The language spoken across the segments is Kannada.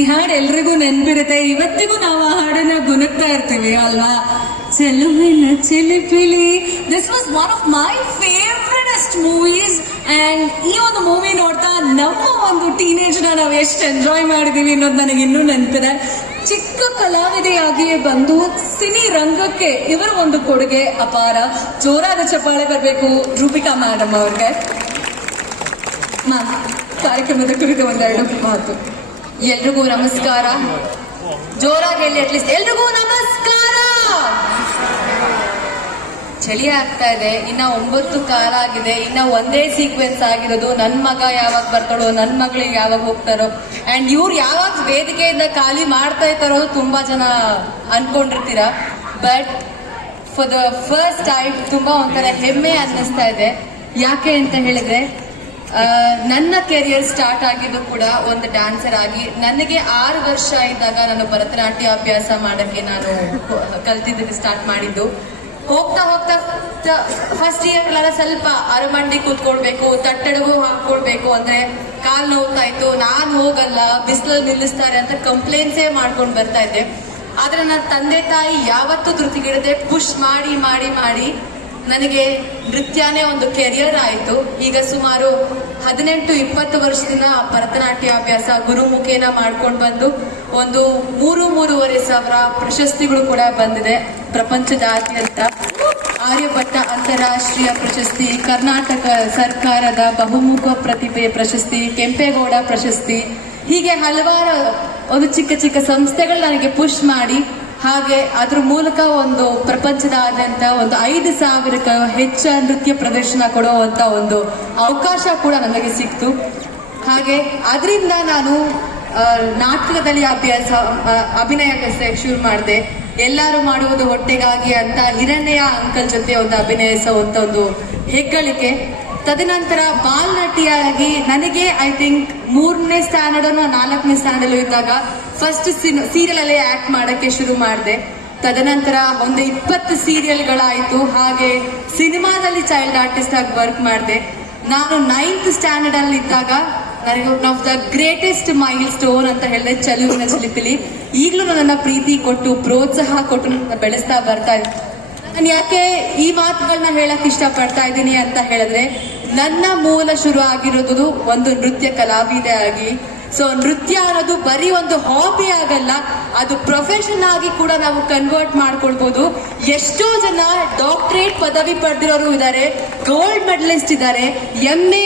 ಈ ಹಾಡು ಎಲ್ರಿಗೂ ನೆನ್ಪಿರುತ್ತೆ. ಇವತ್ತಿಗೂ ನಾವು ಆ ಹಾಡನ್ನ ಗುಣಗ್ತಾ ಇರ್ತೀವಿ ಅಲ್ವಾ. Cheluvina Chilipili, this was one of my favouritest movies. And ಈ ಒಂದು ಮೂವಿ ನೋಡ್ತಾ ನಮ್ಮ ಒಂದು ಟೀನೇಜ್ ನಾವು ಎಷ್ಟು ಎಂಜಾಯ್ ಮಾಡಿದೀವಿ ಅನ್ನೋದು ನನಗೆ ಇನ್ನೂ ನೆನಪಿದೆ. ಚಿಕ್ಕ ಕಲಾವಿದೆಯಾಗಿಯೇ ಬಂದು ಸಿನಿ ರಂಗಕ್ಕೆ ಇವರ ಒಂದು ಕೊಡುಗೆ ಅಪಾರ. ಜೋರಾದ ಚಪ್ಪಾಳೆ ಬರಬೇಕು ರೂಪಿಕಾ ಮೇಡಮ್ ಅವ್ರಿಗೆ. ಮ್ಯಾಮ್, ಕಾರ್ಯಕ್ರಮದ ಕುರಿತು ಒಂದೆರಡು ಮಾತು. ಎಲ್ರಿಗೂ ನಮಸ್ಕಾರ. ಜೋರಾಗಿ ಹೇಳಿ ಅಟ್ಲೀಸ್ಟ್ ಎಲ್ರಿಗೂ ನಮಸ್ಕಾರ. ಚಳಿ ಆಗ್ತಾ ಇದೆ, ಇನ್ನ 9 ಕಾಲ ಆಗಿದೆ, ಇನ್ನ ಒಂದೇ ಸೀಕ್ವೆನ್ಸ್ ಆಗಿರೋದು. ನನ್ ಮಗ ಯಾವಾಗ ಬರ್ತಾಳೋ, ನನ್ ಮಗಳಿಗೆ ಯಾವಾಗ ಹೋಗ್ತಾರೋ, ಅಂಡ್ ಇವ್ರು ಯಾವಾಗ ವೇದಿಕೆಯಿಂದ ಖಾಲಿ ಮಾಡ್ತಾ ಇರ್ತಾರೋ ತುಂಬಾ ಜನ ಅನ್ಕೊಂಡಿರ್ತೀರ. But for the first time ತುಂಬಾ ಒಂಥರ ಹೆಮ್ಮೆ ಅನ್ನಿಸ್ತಾ ಇದೆ. ಯಾಕೆ ಅಂತ ಹೇಳಿದ್ರೆ, ನನ್ನ ಕೆರಿಯರ್ ಸ್ಟಾರ್ಟ್ ಆಗಿದ್ದು ಕೂಡ ಒಂದು ಡ್ಯಾನ್ಸರ್ ಆಗಿ. ನನಗೆ 6 ವರ್ಷ ಇದ್ದಾಗ ನಾನು ಭರತನಾಟ್ಯ ಅಭ್ಯಾಸ ಮಾಡಕ್ಕೆ ನಾನು ಕಲ್ತಿದ್ದಕ್ಕೆ ಸ್ಟಾರ್ಟ್ ಮಾಡಿದ್ದು. ಹೋಗ್ತಾ ಹೋಗ್ತಾ ಫಸ್ಟ್ ಇಯರ್ ಸ್ವಲ್ಪ ಅರಮಂಡಿ ಕೂತ್ಕೊಳ್ಬೇಕು, ತಟ್ಟಡಗೂ ಹಾಕೊಳ್ಬೇಕು ಅಂದ್ರೆ ಕಾಲ್ ನೋವ್ತಾ ಇತ್ತು. ನಾನು ಹೋಗಲ್ಲ, ಬಿಸಿಲಲ್ಲಿ ನಿಲ್ಲಿಸ್ತಾರೆ ಅಂತ ಕಂಪ್ಲೇಂಟ್ಸೇ ಮಾಡ್ಕೊಂಡು ಬರ್ತಾ ಇದ್ದೆ. ಆದ್ರೆ ನನ್ನ ತಂದೆ ತಾಯಿ ಯಾವತ್ತೂ ಧೃತಿಗಿಡದೆ ಪುಷ್ ಮಾಡಿ ಮಾಡಿ ಮಾಡಿ ನನಗೆ ನೃತ್ಯನೇ ಒಂದು ಕೆರಿಯರ್ ಆಯಿತು. ಈಗ ಸುಮಾರು 18-20 ವರ್ಷದಿಂದ ಭರತನಾಟ್ಯ ಅಭ್ಯಾಸ ಗುರುಮುಖೇನ ಮಾಡ್ಕೊಂಡು ಬಂದು ಒಂದು 3-3.5 ಸಾವಿರ ಪ್ರಶಸ್ತಿಗಳು ಕೂಡ ಬಂದಿದೆ ಪ್ರಪಂಚದಾದ್ಯಂತ. ಆರ್ಯಭಟ್ಟ ಅಂತಾರಾಷ್ಟ್ರೀಯ ಪ್ರಶಸ್ತಿ, ಕರ್ನಾಟಕ ಸರ್ಕಾರದ ಬಹುಮುಖ ಪ್ರತಿಭೆ ಪ್ರಶಸ್ತಿ, ಕೆಂಪೇಗೌಡ ಪ್ರಶಸ್ತಿ, ಹೀಗೆ ಹಲವಾರು ಒಂದು ಚಿಕ್ಕ ಚಿಕ್ಕ ಸಂಸ್ಥೆಗಳು ನನಗೆ ಪುಷ್ ಮಾಡಿ, ಹಾಗೆ ಅದ್ರ ಮೂಲಕ ಒಂದು ಪ್ರಪಂಚದಾದ್ಯಂತ ಒಂದು 5,000ಕ್ಕೂ ಹೆಚ್ಚು ನೃತ್ಯ ಪ್ರದರ್ಶನ ಕೊಡುವಂತ ಒಂದು ಅವಕಾಶ ಕೂಡ ನನಗೆ ಸಿಕ್ತು. ಹಾಗೆ ಅದರಿಂದ ನಾನು ನಾಟಕದಲ್ಲಿ ಅಭಿನಯಕ್ಕೆ ಶುರು ಮಾಡಿದೆ. ಎಲ್ಲರೂ ಮಾಡುವುದು ಹೊಟ್ಟೆಗಾಗಿ ಅಂತ ಹಿರಣ್ಯ ಅಂಕಲ್ ಜೊತೆ ಒಂದು ಅಭಿನಯಿಸುವಂತ ಒಂದು ಹೆಗ್ಗಳಿಕೆ. ತದನಂತರ ಬಾಲ್ನಟಿಯಾಗಿ ನನಗೆ ಐ ಥಿಂಕ್ 3ನೇ ಸ್ಟ್ಯಾಂಡರ್ಡ್ 4ನೇ ಸ್ಟ್ಯಾಂಡರ್ಡ್ ಇದ್ದಾಗ ಫಸ್ಟ್ ಸೀರಿಯಲ್ ಅಲ್ಲೇ ಆಕ್ಟ್ ಮಾಡಕ್ಕೆ ಶುರು ಮಾಡಿದೆ. ತದನಂತರ ಒಂದು 20 ಸೀರಿಯಲ್ಗಳಾಯಿತು. ಹಾಗೆ ಸಿನಿಮಾದಲ್ಲಿ ಚೈಲ್ಡ್ ಆರ್ಟಿಸ್ಟ್ ಆಗಿ ವರ್ಕ್ ಮಾಡಿದೆ. ನಾನು 9th ಸ್ಟ್ಯಾಂಡರ್ಡ್ ಅಲ್ಲಿ ಇದ್ದಾಗ ನನಗೆ one of the greatest milestone ಅಂತ ಹೇಳಿದೆ ಚೆಲುವಿನ ಚಿಲಿಪಿಲಿ. ಈಗಲೂ ನನ್ನ ಪ್ರೀತಿ ಕೊಟ್ಟು ಪ್ರೋತ್ಸಾಹ ಕೊಟ್ಟು ನನ್ನ ಬೆಳೆಸ್ತಾ ಬರ್ತಾ ಇದ್ದೆ. ನಾನು ಯಾಕೆ ಈ ಮಾತುಗಳನ್ನ ಹೇಳಕ್ ಇಷ್ಟಪಡ್ತಾ ಇದ್ದೀನಿ ಅಂತ ಹೇಳಿದ್ರೆ, ನನ್ನ ಮೂಲ ಶುರು ಆಗಿರೋದು ಒಂದು ನೃತ್ಯ ಕಲಾವಿದೆ ಆಗಿ. ಸೊ ನೃತ್ಯ ಅನ್ನೋದು ಬರೀ ಒಂದು ಹಾಬಿ ಆಗಲ್ಲ, ಅದು ಪ್ರೊಫೆಷನ್ ಆಗಿ ಕೂಡ ನಾವು ಕನ್ವರ್ಟ್ ಮಾಡ್ಕೊಳ್ಬಹುದು. ಎಷ್ಟೋ ಜನ ಡಾಕ್ಟರೇಟ್ ಪದವಿ ಪಡೆದಿರೋರು ಇದ್ದಾರೆ, ಗೋಲ್ಡ್ ಮೆಡಲಿಸ್ಟ್ ಇದ್ದಾರೆ, MA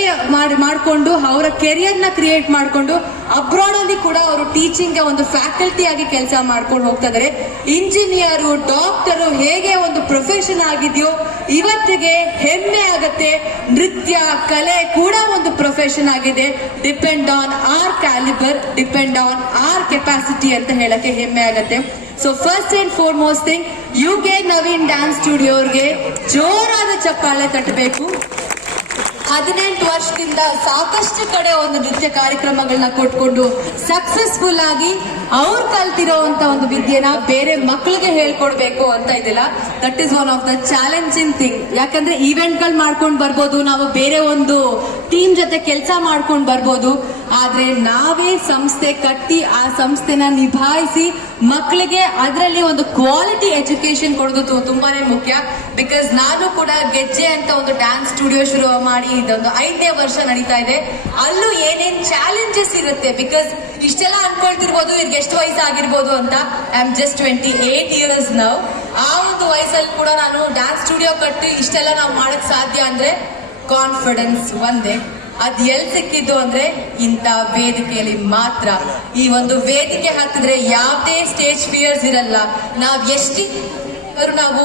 ಮಾಡ್ಕೊಂಡು ಅವರ ಕೆರಿಯರ್ ನ ಕ್ರಿಯೇಟ್ ಮಾಡ್ಕೊಂಡು ಅಬ್ರಾಡ್ ಅಲ್ಲಿ ಕೂಡ ಅವರು ಟೀಚಿಂಗ್ ಒಂದು ಫ್ಯಾಕಲ್ಟಿ ಆಗಿ ಕೆಲಸ ಮಾಡ್ಕೊಂಡು ಹೋಗ್ತಾ ಇದ್ದಾರೆ. ಇಂಜಿನಿಯರು, ಡಾಕ್ಟರು ಹೇಗೆ ಒಂದು ಪ್ರೊಫೆಷನ್ ಆಗಿದೆಯೋ ಇವತ್ತಿಗೆ ಹೆಮ್ಮೆ ಆಗತ್ತೆ. ನೃತ್ಯ ಕಲೆ ಕೂಡ ಒಂದು ಪ್ರೊಫೆಷನ್ ಆಗಿದೆ. Depend on our calibre, depend on our capacity ಅಂತ ಹೇಳಕ್ಕೆ ಹೆಮ್ಮೆ ಆಗತ್ತೆ. So first and foremost thing, UK Naveen dance ಸ್ಟುಡಿಯೋರ್ಗೆ ಜೋರಾದ ಚಪ್ಪಾಳೆ ತಟ್ಟಬೇಕು. 18 ವರ್ಷದಿಂದ ಸಾಕಷ್ಟು ಕಡೆ ಒಂದು ನೃತ್ಯ ಕಾರ್ಯಕ್ರಮಗಳನ್ನ ಕೊಟ್ಕೊಂಡು ಸಕ್ಸಸ್ಫುಲ್ ಆಗಿ ಅವ್ರು ಕಲ್ತಿರೋಂತ ಒಂದು ವಿದ್ಯೆನ ಬೇರೆ ಮಕ್ಕಳಿಗೆ ಹೇಳ್ಕೊಡ್ಬೇಕು ಅಂತ ಇದಿಲ್ಲ. That is one of the challenging thing. ಯಾಕಂದ್ರೆ ಈವೆಂಟ್ಗಳು ಮಾಡ್ಕೊಂಡು ಬರ್ಬೋದು, ನಾವು ಬೇರೆ ಒಂದು ಟೀಮ್ ಜೊತೆ ಕೆಲಸ ಮಾಡ್ಕೊಂಡು ಬರ್ಬೋದು. ಆದ್ರೆ ನಾವೇ ಸಂಸ್ಥೆ ಕಟ್ಟಿ ಆ ಸಂಸ್ಥೆನ ನಿಭಾಯಿಸಿ ಮಕ್ಕಳಿಗೆ ಅದರಲ್ಲಿ ಒಂದು ಕ್ವಾಲಿಟಿ ಎಜುಕೇಶನ್ ಕೊಡೋದು ತುಂಬಾನೇ ಮುಖ್ಯ. ಬಿಕಾಸ್ ನಾನು ಕೂಡ ಗೆಜ್ಜೆ ಅಂತ ಒಂದು ಡ್ಯಾನ್ಸ್ ಸ್ಟುಡಿಯೋ ಶುರು ಮಾಡಿ ಇದೊಂದು 5ನೇ ವರ್ಷ ನಡೀತಾ ಇದೆ. ಅಲ್ಲೂ ಏನೇನ್ ಚಾಲೆಂಜಸ್ ಇರುತ್ತೆ. ಬಿಕಾಸ್ ಇಷ್ಟೆಲ್ಲ ಅನ್ಕೊಳ್ತಿರ್ಬೋದು ಇವ್ರಿಗೆ ಎಷ್ಟು ವಯಸ್ಸಾಗಿರ್ಬೋದು ಅಂತ. I am just 28 years now. ಆ ಒಂದು ವಯಸ್ಸಲ್ಲಿ ಕೂಡ ನಾನು ಡ್ಯಾನ್ಸ್ ಸ್ಟುಡಿಯೋ ಕಟ್ಟಿ ಇಷ್ಟೆಲ್ಲ ನಾವು ಮಾಡಕ್ ಸಾಧ್ಯ ಅಂದ್ರೆ ಕಾನ್ಫಿಡೆನ್ಸ್ ಒಂದೇ. ಅದ್ ಎಲ್ ಸಿಕ್ಕಿದ್ದು ಅಂದ್ರೆ ಇಂಥ ವೇದಿಕೆಯಲ್ಲಿ ಮಾತ್ರ. ಈ ಒಂದು ವೇದಿಕೆ ಹತ್ತಿದ್ರೆ ಯಾವುದೇ ಸ್ಟೇಜ್ ಫಿಯರ್ಸ್ ಇರಲ್ಲ. ನಾವ್ ನಾವು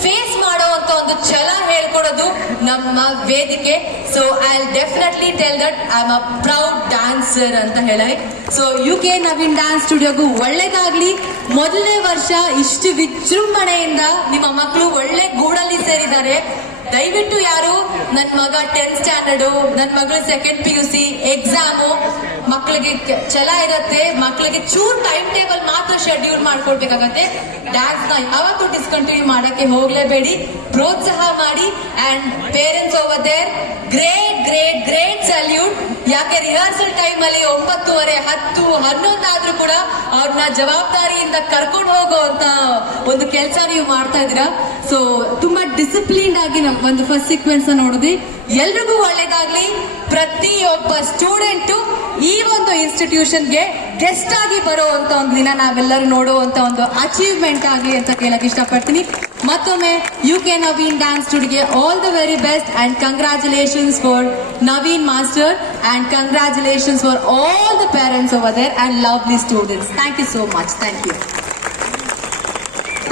ಫೇಸ್ ಮಾಡೋ ಅಂತ ಒಂದು ಛಲ ಹೇಳ್ಕೊಡೋದು ನಮ್ಮ ವೇದಿಕೆ. So I definitely tell that I am a proud dancer ಅಂತ ಹೇಳಿ. ಸೊ UK ನವೀನ್ ಡ್ಯಾನ್ಸ್ ಸ್ಟುಡಿಯೋಗೂ ಒಳ್ಳೇದಾಗ್ಲಿ. ಮೊದಲನೇ ವರ್ಷ ಇಷ್ಟು ವಿಜೃಂಭಣೆಯಿಂದ ನಿಮ್ಮ ಮಕ್ಕಳು ಒಳ್ಳೆ ಗೂಡಲ್ಲಿ ಸೇರಿದ್ದಾರೆ. ದಯವಿಟ್ಟು ಯಾರು ನನ್ನ ಮಗ 10th ಸ್ಟ್ಯಾಂಡರ್ಡ್, ನನ್ನ ಮಗಳು 2nd PUC ಎಕ್ಸಾಮು, ಮಕ್ಕಳಿಗೆ ಛಲ ಇರುತ್ತೆ, ಮಕ್ಕಳಿಗೆ ಚೂರ್ ಟೈಮ್ ಟೇಬಲ್ ಮಾತ್ರ ಶೆಡ್ಯೂಲ್ ಮಾಡ್ಕೊಳ್ಬೇಕಾಗತ್ತೆ. ಡ್ಯಾನ್ಸ್ ನ ಯಾವತ್ತೂ ಡಿಸ್ಕಂಟಿನ್ಯೂ ಮಾಡಕ್ಕೆ ಹೋಗ್ಲೇಬೇಡಿ, ಪ್ರೋತ್ಸಾಹ ಮಾಡಿ. And parents over there, great great great salute. ಯಾಕೆ ರಿಹರ್ಸಲ್ ಟೈಮ್ ಅಲ್ಲಿ 9:30, 10, 11 ಆದ್ರೂ ಕೂಡ ಅವ್ರನ್ನ ಜವಾಬ್ದಾರಿಯಿಂದ ಕರ್ಕೊಂಡು ಹೋಗುವಂತ ಒಂದು ಕೆಲಸ ನೀವು ಮಾಡ್ತಾ ಇದ್ದೀರಾ. ಸೊ ತುಂಬಾ ಡಿಸಿಪ್ಲಿನ್ಡ್ ಆಗಿ ನಾವು ಒಂದು ಫಸ್ಟ್ ಸೀಕ್ವೆನ್ಸ್ ನೋಡಿದ್ವಿ. ಎಲ್ರಿಗೂ ಒಳ್ಳೇದಾಗ್ಲಿ. ಪ್ರತಿಯೊಬ್ಬ ಸ್ಟೂಡೆಂಟು ಈ ಒಂದು ಇನ್ಸ್ಟಿಟ್ಯೂಷನ್ಗೆ ಗೆಸ್ಟ್ ಆಗಿ ಬರುವಂತ ಒಂದು ದಿನ ನಾವೆಲ್ಲರೂ ನೋಡುವಂತ ಒಂದು ಅಚೀವ್ಮೆಂಟ್ ಆಗಲಿ ಅಂತ ಕೇಳಕ್ ಇಷ್ಟಪಡ್ತೀನಿ. ಮತ್ತೊಮ್ಮೆ UK Naveen ಡ್ಯಾನ್ಸ್ ಸ್ಟುಡಿಯೋಗೆ all the very best and congratulations for Naveen master and congratulations for all the parents over there and lovely students. Thank you so much. Thank you.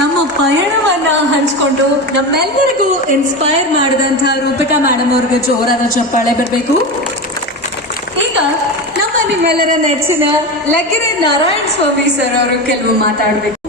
ನಮ್ಮ ಪಯಣವನ್ನ ಹಂಚ್ಕೊಂಡು ನಮ್ಮೆಲ್ಲರಿಗೂ ಇನ್ಸ್ಪೈರ್ ಮಾಡಿದಂತಹ ರೂಪಿಕಾ ಮೇಡಮ್ ಅವ್ರಿಗೆ ಜೋರಾದ ಚಪ್ಪಾಳೆ ಬರಬೇಕು. ಈಗ ನಮ್ಮ ನಿಮ್ಮೆಲ್ಲರ ನೆಚ್ಚಿನ ಲಗ್ಗೆರೆ ನಾರಾಯಣ ಸ್ವಾಮಿ ಸರ್ ಅವರು ಕೆಲವು ಮಾತಾಡಬೇಕು.